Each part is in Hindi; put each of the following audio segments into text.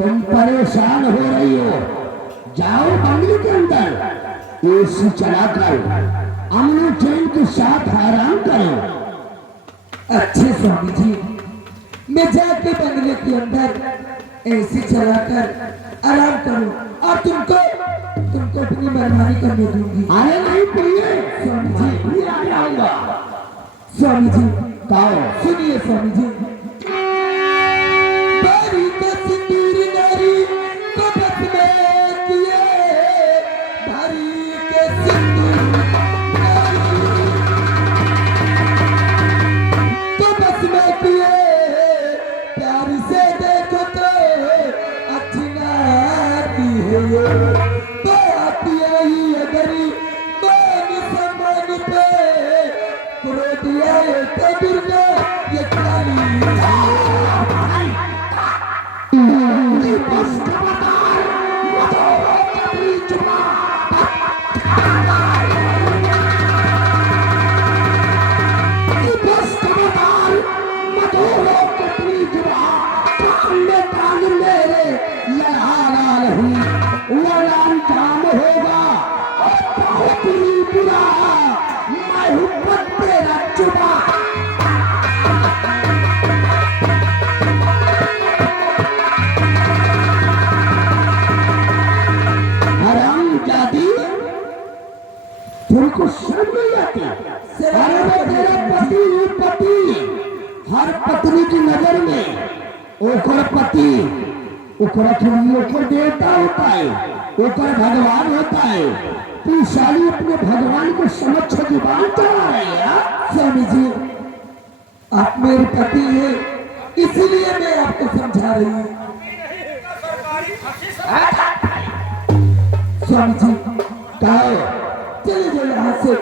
तुम परेशान हो रही हो, जाओ बंगले के अंदर एसी चलाकर अमन चैन के साथ आराम करो। अच्छे स्वामी जी, मैं जाके बंगले के अंदर एसी चलाकर आराम करूं और तुमको अपनी मनमानी करने दूंगी। अरे नहीं प्रिय, स्वामी जी भी आ जाऊंगा। स्वामी जी कहो। सुनिए स्वामी जी, बारी का सिंदूर नारी को बस में किए, बारी के सिंदूर नारी को बस में किए, प्यार से देखो तो अच्छी नाती है ये, तो आती आई अगरी मान सम्मान पे, क्रोध आए तो दुर्गा ये काली बस खबरदार, मधुरो कपड़ी चुमा, बस खबरदार, मधुरो कपड़ी चुमा, कान में कान मेरे ये हाल नहीं, वरना अंजाम होगा और बहुत ही बुरा, मैं हूँ पद तेरा चुमा। तुमको शर्म नहीं आती? अरे वो तेरा पति ही पति, हर पत्नी की नजर में ओकर पति, ओकर थोड़ी ओकर देवता होता है, ओकर भगवान होता है। तू साली अपने भगवान को समझ जुबान चला रहे हैं। स्वामी जी, आप मेरे पति हैं, इसलिए मैं आपको समझा रही हूँ। स्वामी जी कहो। चले जाओ यहाँ से,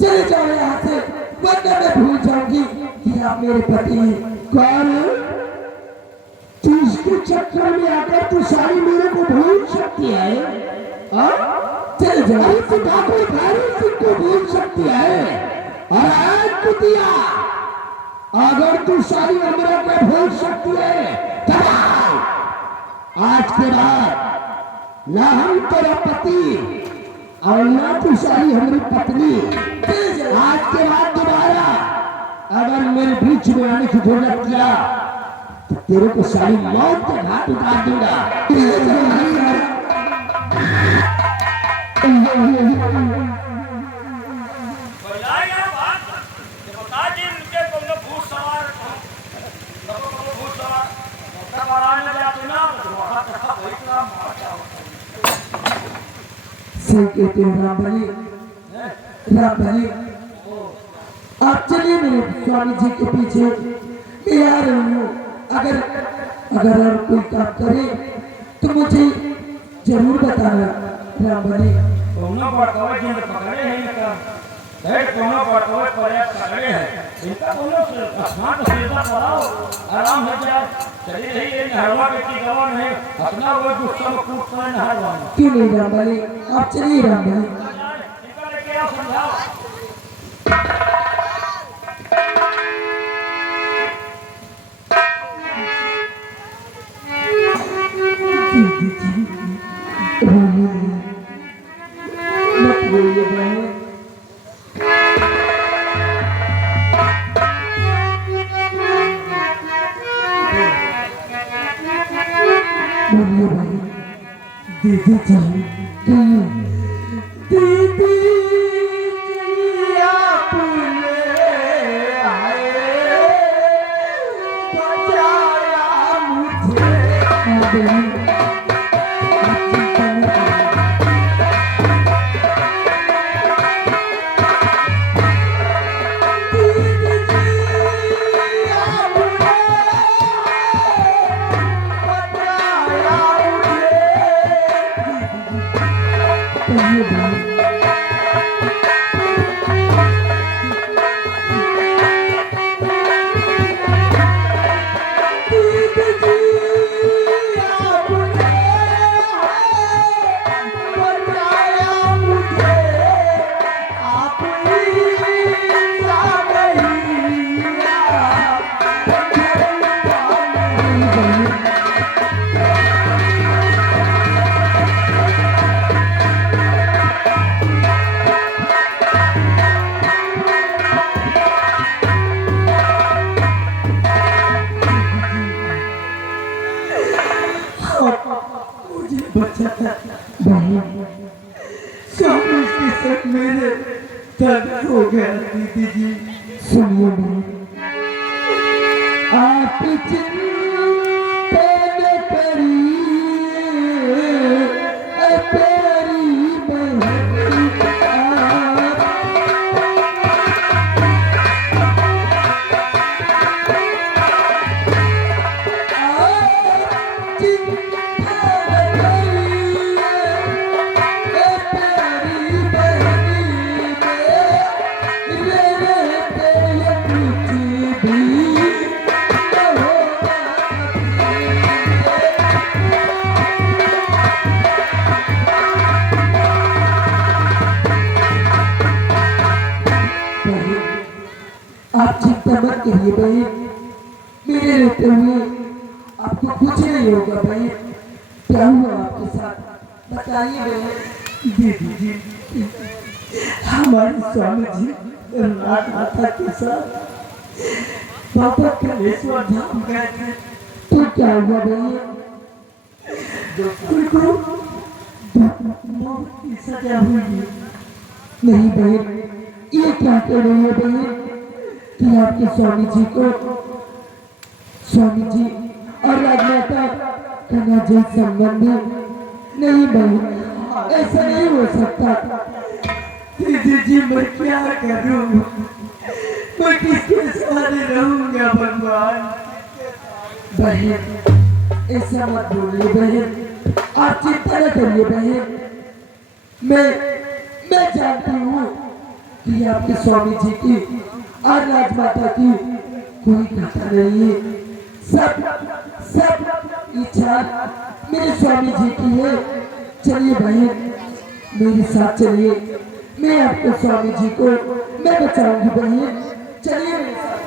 चले जाओ यहाँ से, वरना मैं भूल जाऊंगी कि आप मेरे पति हैं। कौन? तू इसके चक्कर में आकर तू सारी मेरे को भूल सकती है? चले जाओ। तू ठाकुर भैरव सिंह को भूल सकती है? और आज कुतिया, अगर तू सारी उम्र को भूल सकती है तब आज के बाद ना हम तेरा पति और ना तू सारी हमारी पत्नी, आज के बाद दोबारा अगर मेरे बीच में आने की जरूरत किया तो तेरे को सारी मौत के घाट उतार दूंगा। कहते हैं राम बली, राम बली, आप चलिए मेरे स्वामी जी के पीछे, मैं आ रही हूँ। अगर और कोई काम करे तो मुझे जरूर बताना। राम बली कोनो बटवा जिंद पकड़े हैं इनका, कोनो बटवा पर्याप्त पकड़े हैं इनका, कोनो आसमान से सीधा पड़ाओ, आराम हो जाए। चलिए नहीं ये नहरवा के की गवा नहीं, अपना वो गुस्सा में कूद कर नहरवा। क्यों नहीं राम बली, आप चलिए राम बली। इनका लेके आओ, समझाओ। मत बोलिए बहन, बोलिए भाई। दीदी जी, दीदी जी आपने आए बचाया मुझे। बचा था बहन, स्वामी के साथ मेरे दर्द हो गया दीदी जी। सुनिए बहन, आप चिंता न करिए प्यारी बहन, आप चिंता न करिए प्यारी बहन, मेरे तेरे कुछ भी न होगा। आप चिंता मत करिए बहन, मेरे रहते हुए आपको कुछ नहीं होगा बहन। क्या हुआ आपके साथ बताइए बहन। दीदी जी, हमारे स्वामी जी रात माता के साथ बाबा कलेश्वर धाम गए थे। तो क्या हुआ बहन? उनको मौत की सजा हुई। नहीं बहन, ये क्या कह रही है बहन कि आपके स्वामी जी को, स्वामी जी और राजमाता का नाजायज संबंध है? नहीं बहन, ऐसा नहीं हो सकता। दीदी जी, मैं क्या करूं? मैं किसके सहारे रहूंगा भगवान? बहन, ऐसा मत बोलिए बहन, आप चिंता न करिए बहन। मैं जानती हूँ कि आपके स्वामी जी की और राजमाता की कोई कथा नहीं है। सब इच्छा मेरे स्वामी जी की है। चलिए बहन, मेरे साथ चलिए, मैं आपके स्वामी जी को मैं बचाऊंगी बहन। चलिए मेरे साथ।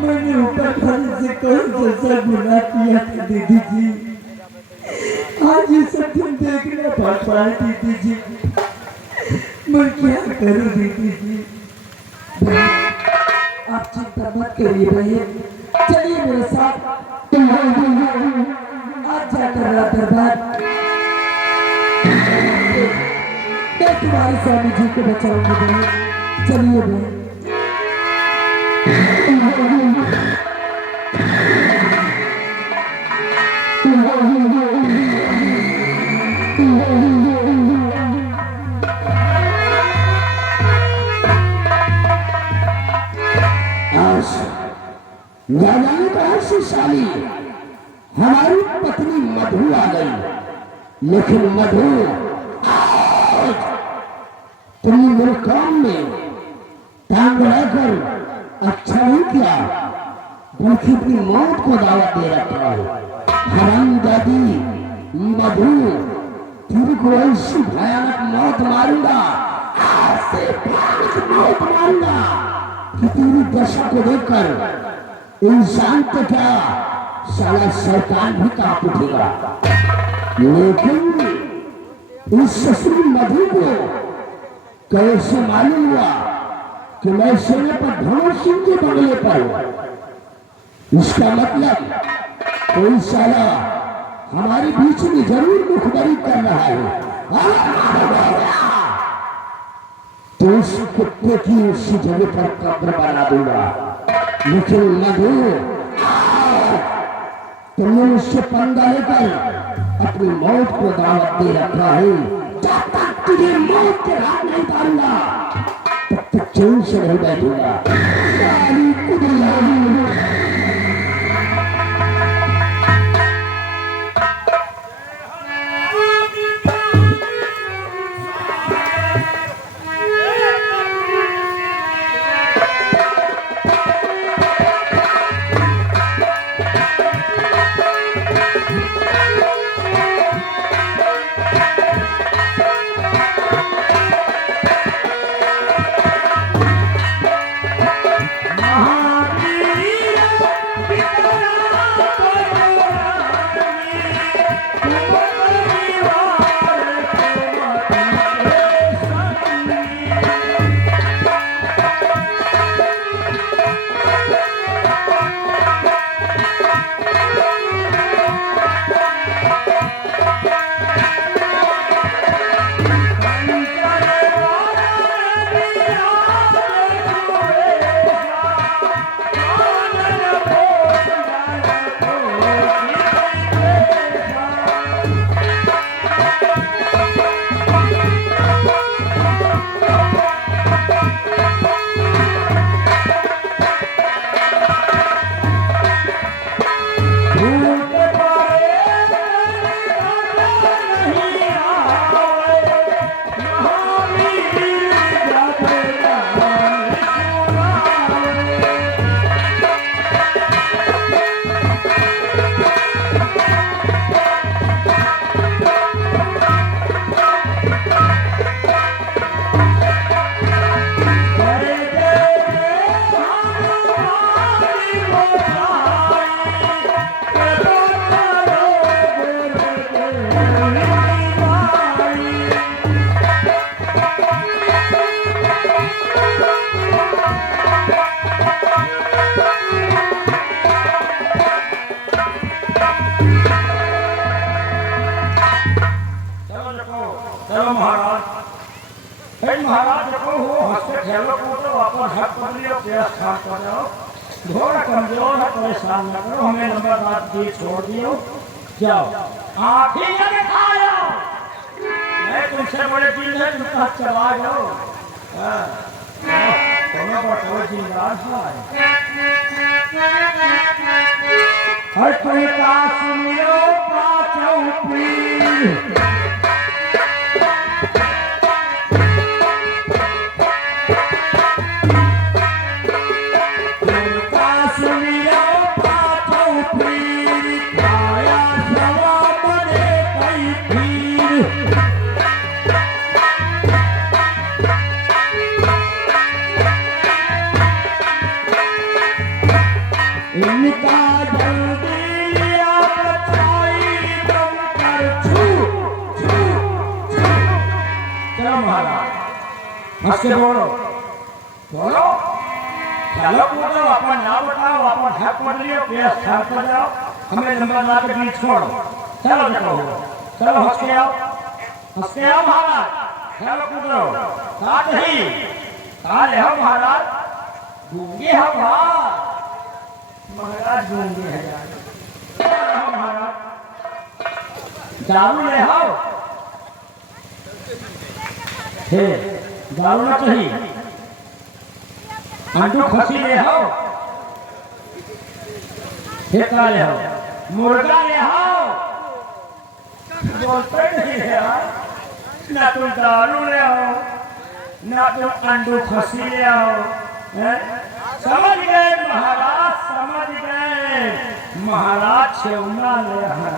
मैंने ऊपर वाले से कौन सा गुनाह किया था दीदी जी? आज ये सब दिन देखना पड़ता है दीदी जी। मैं क्या करूं दीदी जी? आप चिंता मत करिए बहन, चलिए मेरे साथ। आज जाकर रात दरबार मैं तुम्हारे स्वामी जी को बचाऊंगी बहन। चलिए बहन। जाने का शक्तिशाली हमारी पत्नी मधु आ गई, लेकिन मधु आज तुमने मेरे काम में टांग रहकर अच्छा नहीं किया, बल्कि अपनी मौत को दावत दे रखा है। हरामजादी मधु, तेरे को ऐसी भयानक मौत मारूंगा, ऐसे भयानक मौत मारूंगा कि तेरी दशा को देखकर इंसान तो क्या, साला शैतान भी कांप उठेगा। लेकिन इस ससुर मधु को कैसे मालूम हुआ कि मैं सोने पर धनुष सिंह के बंगले पर हूं? इसका मतलब कोई साला हमारे बीच में जरूर मुखबरी कर रहा है। तो उस कुत्ते की उसी जगह पर कब्र बना दूंगा। लेकिन मधु, तुमने उससे पंगा लेकर अपनी मौत को दावत दे रखा है। जब तक तुझे मौत के हाथ नहीं डालूंगा, तब तक चैन से नहीं बैठूंगा। हाँ चलो महाराज। हे महाराज देखो हो हंसते खेलो कूदो वापस हक कर लियो प्यास खान पर जाओ। घोड़ा कमजोर है परेशान न करो हमें लंबा रात दी छोड़ दियो जाओ आँखें न दिखाओ मैं तुमसे बड़े दिन है तुमका चला जाओ दोनों बटोर जिंदार है हर कोई का सुनियो पाचों पीर हंस के बोलो बोलो चलो कूदो अपन ना बताओ अपन हक पढ़ लियो प्यास खान पर जाओ हमें लंबा रात के बीच छोड़ो चलो देखो चलो हंस के आओ महाराज चलो कूदो साथ ही काले हो महाराज गूंगे हो महाराज गूंगे है महाराज दारू ले हो हे दारू ना चाहिए अंडू खसी ले हो फेंका ले हो मुर्गा ले हो बोलते नहीं यार ना तुम दारू ले हो ना तुम अंडू खसी ले हो समझ गए महाराज छेवना ले हो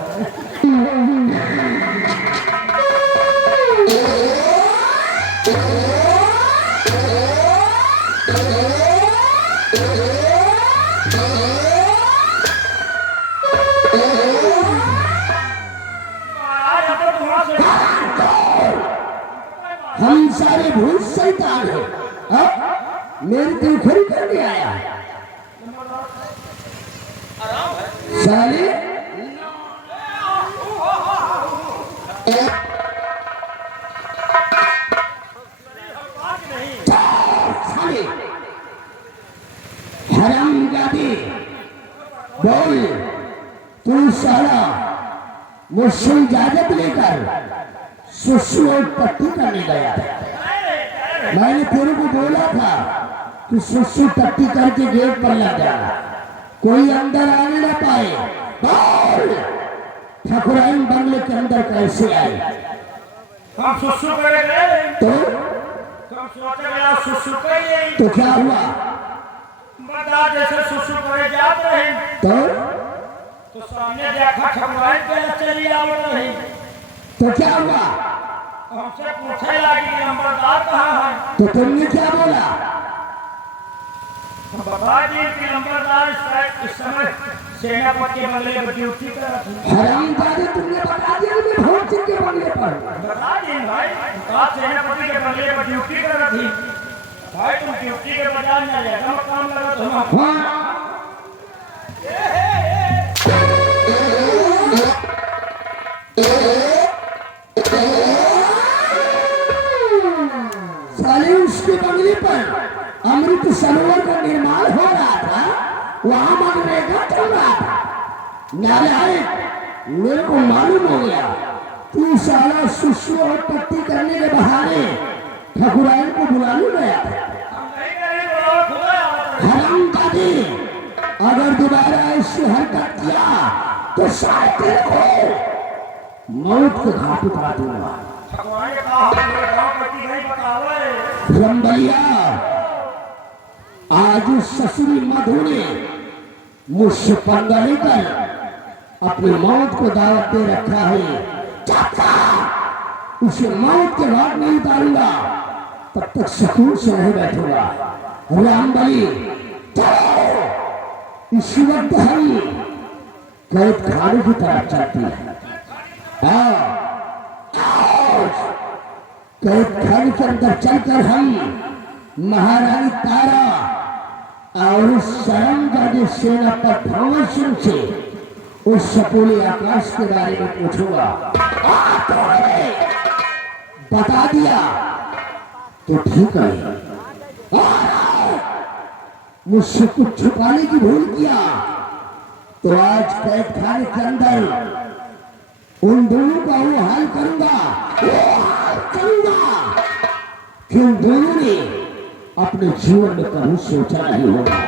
हम सारे भूत शैतान हैं मेरे दिल खड़ी करने आया साले हरामजादी बोल तू साला मुझसे इजाजत लेकर सुसु और टट्टी करने गया मैंने तेरे को बोला था कि सुसु टट्टी करके गेट पर लग जाना कोई अंदर आने ना पाए बोल ठाकुराइन बंगले के अंदर कैसे आए हम सुसु करे गए तो सुसु करे तो क्या हुआ बता जैसे सुसु करे जाते हैं तो सामने देखा ठाकुराइन के चली आ रही तो क्या हुआ हमसे पूछे लगी कि नंबरदार कहाँ है तो तुमने क्या बोला बता दी कि नंबरदार इस समय सेनापति बंगले पर ड्यूटी कर रहा थी हरामजादी तुमने बता दिया कि मैं भोट सिंह के बंगले पर बता दी भाई आप सेनापति के बंगले पर ड्यूटी कर रही थी भाई तुम ड्यूटी के बजाय न लेगा काम लगा तुम हाँ साले उसके बंगले पर अमृत सरोवर का निर्माण हो रहा था वहां मनरेगा चल रहा था नालायक मेरे को मालूम हो गया तू साला सुसु और टट्टी करने के बहाने ठाकुराइन को बुलाने गया हरामजादी अगर दोबारा ऐसी हरकत किया तो शायद तेरे को मौत के घाट उतार दूंगा रंबैया आज उस ससुरी मधु ने मुझसे पंगा लेकर अपनी मौत को दावत दे रखा है चाचा उसे मौत के घाट नहीं उतारूंगा तब तक सुकून से नहीं बैठूंगा रामबली चलो इस वक्त हम कैद खाने की तरफ चलती है कैद खाने के अंदर चलकर हम महारानी तारा और उस शरमजादी सेनापति भंवर सिंह से उस सपूले आकाश के बारे में पूछूंगा बता दिया तो ठीक है, मुझसे कुछ छुपाने की भूल किया तो आज कैद खाने के अंदर उन दोनों का वो हाल करूंगा, कि उन दोनों ने अपने जीवन में कभी सोचा नहीं होगा।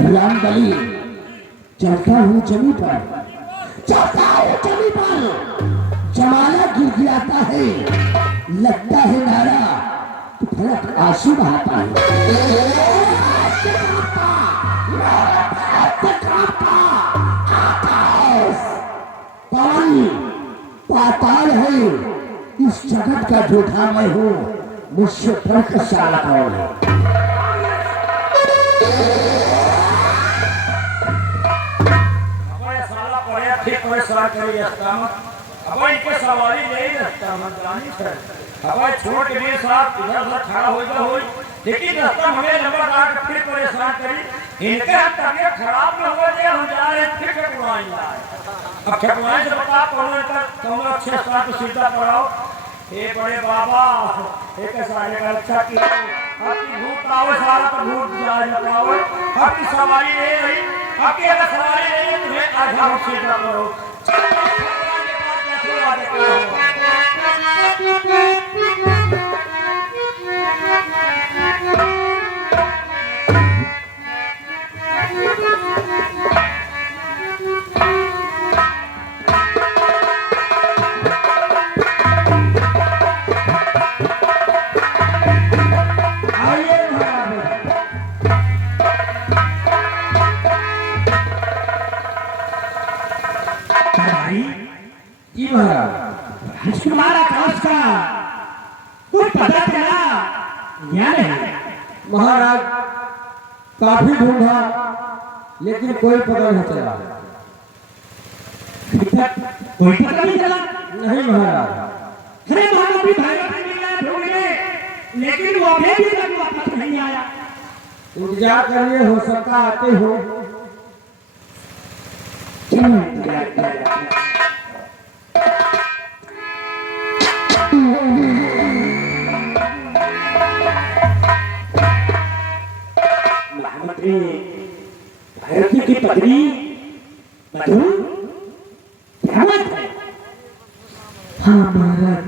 रामबली चलता हूँ जमीन पर, चलता हूँ जमीन पर, जमाना गिड़गिड़ाता है, लगता है नारा तो फलक आंसू बहाता है। पाताल है इस जगत का झूठा मैं हूँ, मुझसे बढ़कर साला कौन है। हमारे साला पड़े ठीक परेशान करी रास्ता में, हमारे इनके सवारी नहीं रास्ता में जानी है, हमारे छोड़ के लिए साथ इधर उधर खड़ा होगा हो, लेकिन रास्ता हमें नंबर ला के फिर परेशान करी, इनके तबियत खराब न हो जाए, हम जा रहे फिर ठकुराई जाए। अब ठकुराई से बता पढ़ो इनका कौन अच्छे स्थान पर सीधा पढ़ाओ। हे बड़े बाबा एक सारे का अच्छा किया, आपकी भूत आओ सारा तो भूत जा लगाओ, आपकी सवारी नहीं रही, आपकी अगर सवारी नहीं है तुम्हें आज हम सीधा करो। राजकुमार आकाश का कुछ पता चला या नहीं? महाराज काफी ढूंढा लेकिन कोई पता नहीं चला। कोई पता नहीं चला? नहीं महाराज। अरे महाराज भी ढूंढे लेकिन वो अभी तक वापस नहीं आया। इंतजार करिए, हो सकता आते हो। भारती की पत्नी मधु क्या बात है? हाँ महाराज,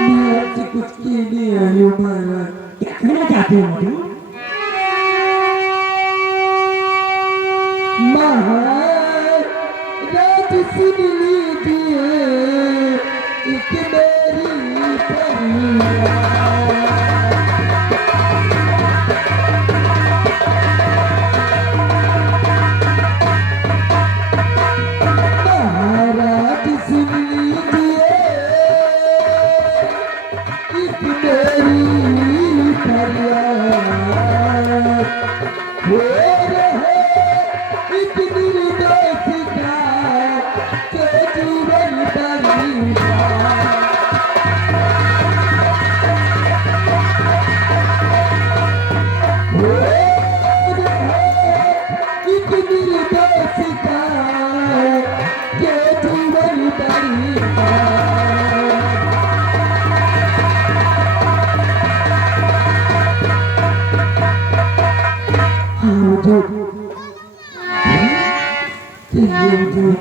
मैं आपसे कुछ कहने आई हूँ महाराज। क्या कहना चाहते हो मधु? महाराज सुन लीजिए एक मेरी परिया।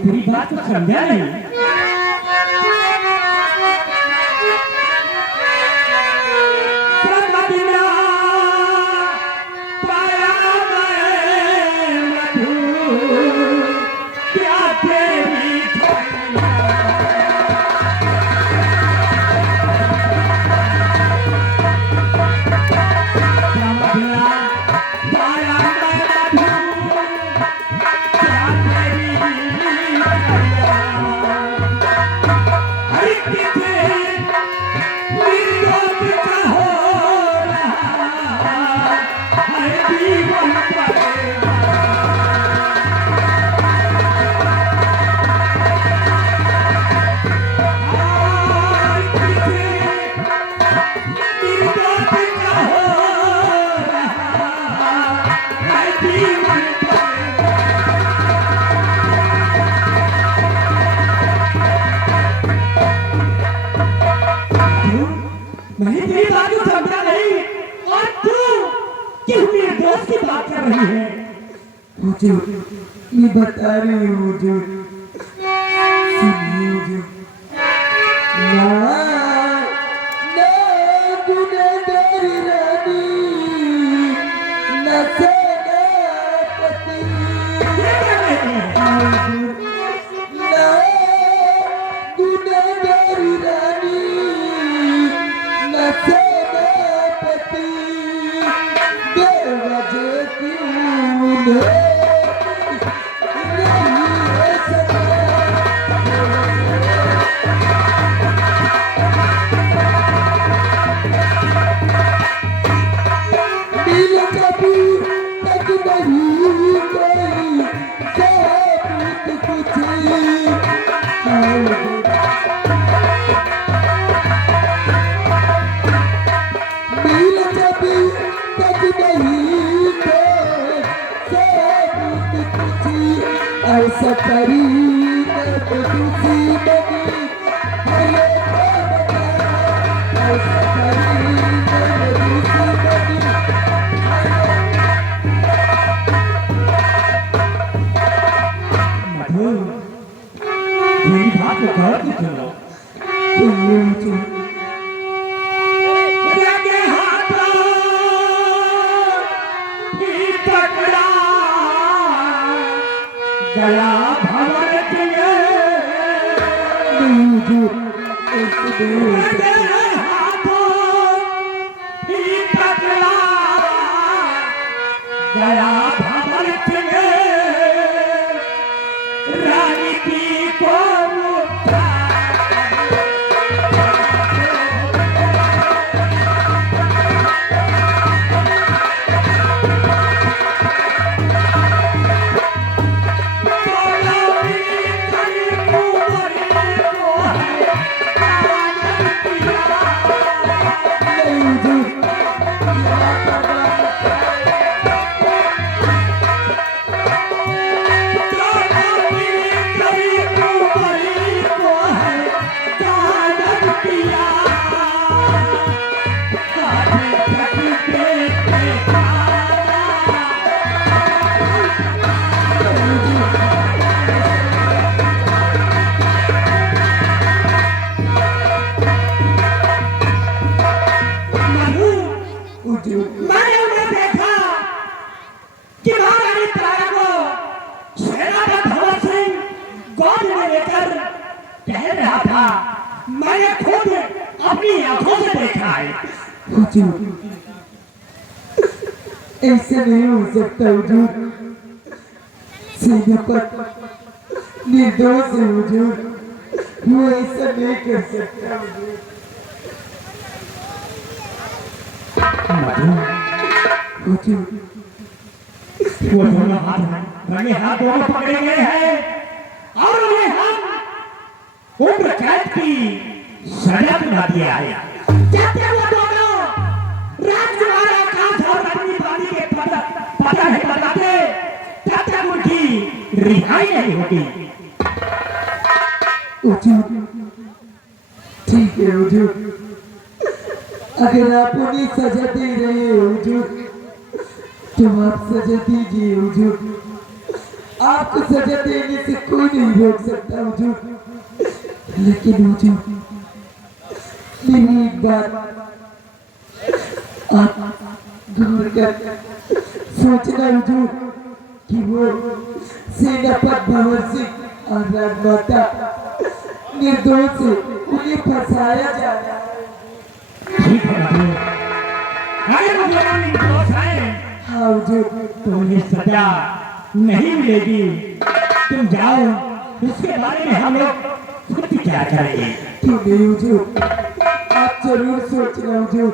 तेरी बात को समझा नहीं। मेरी बात को समझा नहीं और तू किस निर्दोष की बात कर रही है? हुजूर मैं बता रही हूँ हुजूर, सुनिए हुजूर। ना ना गुनहगारी रानी न सेनापति, हुजूर ना गुनहगारी रानी न सेनापति, बेवजह क्यों नहीं है सजा। दिल कभी तक नहीं कोई सबूत कुछ, दिल कभी तक नहीं कोई सबूत कुछ, ऐसा करी न तो दूसरी बनी, हले तो बता, ऐसा करी न तो दूसरी बनी। मधु, मेरी बात को गौर से सुनो। सुनिए हुजूर। लगे हाथों भी पकड़ा, गला भंवर दिए। नहीं हुजूर, ऐसे नहीं हो लगे सकता। हाथों भी पकड़ा, गला भंवर दिए। रानी की को नहीं हुजूर, हुजूर। मैंने उन्हें देखा कि महारानी तारा को सेनापति भंवर सिंह गोद में लेकर टहल रहा था। मैंने खुद अपनी आंखों से देखा है। हुजूर, ऐसे नहीं हो सकता हुजूर, सेनापति निर्दोष है हुजूर, वो ऐसा नहीं कर सकता हुजूर। हुजूर, वो दोनों हाथ रंगे हाथ दोनों पकड़े गए हैं और उन्हें हम उम्र कैद की सजा दिला दिया है। जब तक वो दोनों राजकुमार आकाश और रानी वाणी के पता नहीं बताते, तब तक उनकी रिहाई नहीं होगी। हुजूर, ठीक है हुजूर, अगर आप उन्हें सजा दे रहे हैं हुजूर, तो आप सजा दीजिए हुजूर, आपको सजा देने से कोई नहीं रोक सकता हुजूर। लेकिन हुजूर, मेरी एक बात आप गौर कर सोचना हुजूर कि वो सेनापति भंवर सिंह और राजमाता निर्दोष है, उन्हें फंसाया जा रहा है। ठीक है मधु, अगर वो दोनों निर्दोष हैं हाँ हुजूर, तो उन्हें सजा नहीं मिलेगी। तुम जाओ, उसके बारे में हम लोग खुद क्या करेंगे। क्यों नहीं हुजूर, आप जरूर सोचना हुजूर।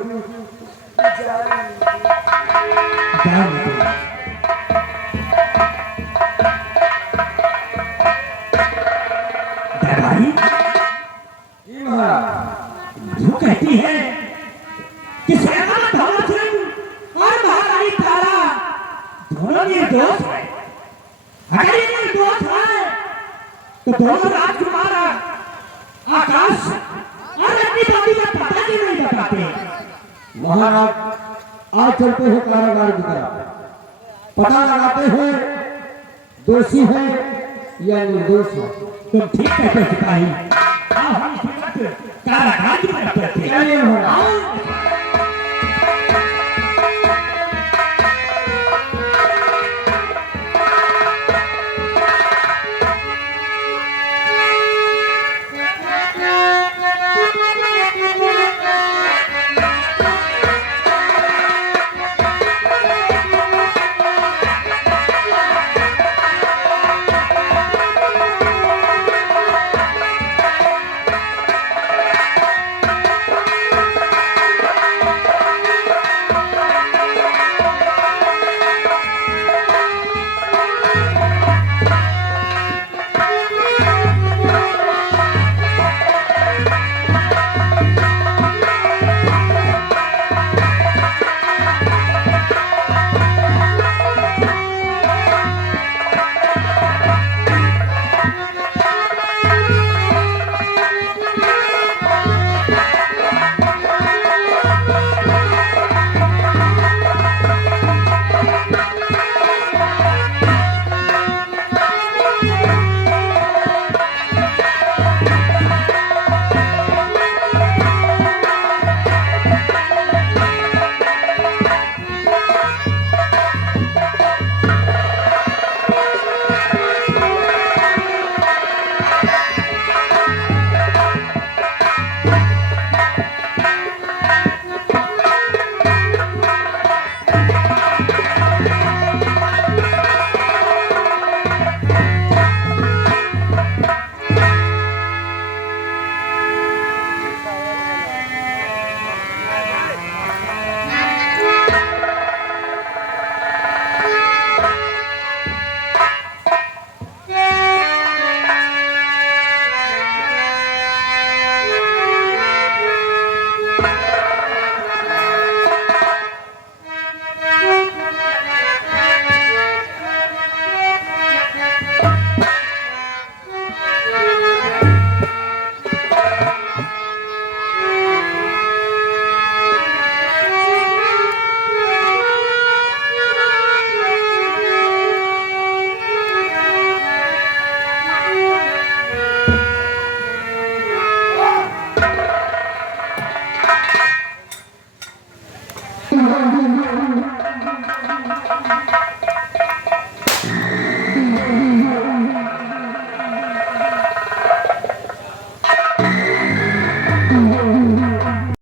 जाओ मधु। दरबारी मधु कहती है कि सेनापति भंवर सिंह और महारानी तारा दोनों निर्दोष है। अगर ये निर्दोष है तो दोनों राजकुमार आकाश और अपनी बात का पता क्यों नहीं बताते? महाराज आज चलते हैं कारागार की तरफ, पता लगाते हैं दोषी है या निर्दोष है। तुम ठीक कहते हो सिपाही। आओ हम इस वक्त कारागार की तरफ चलते हैं। चलिए महाराज।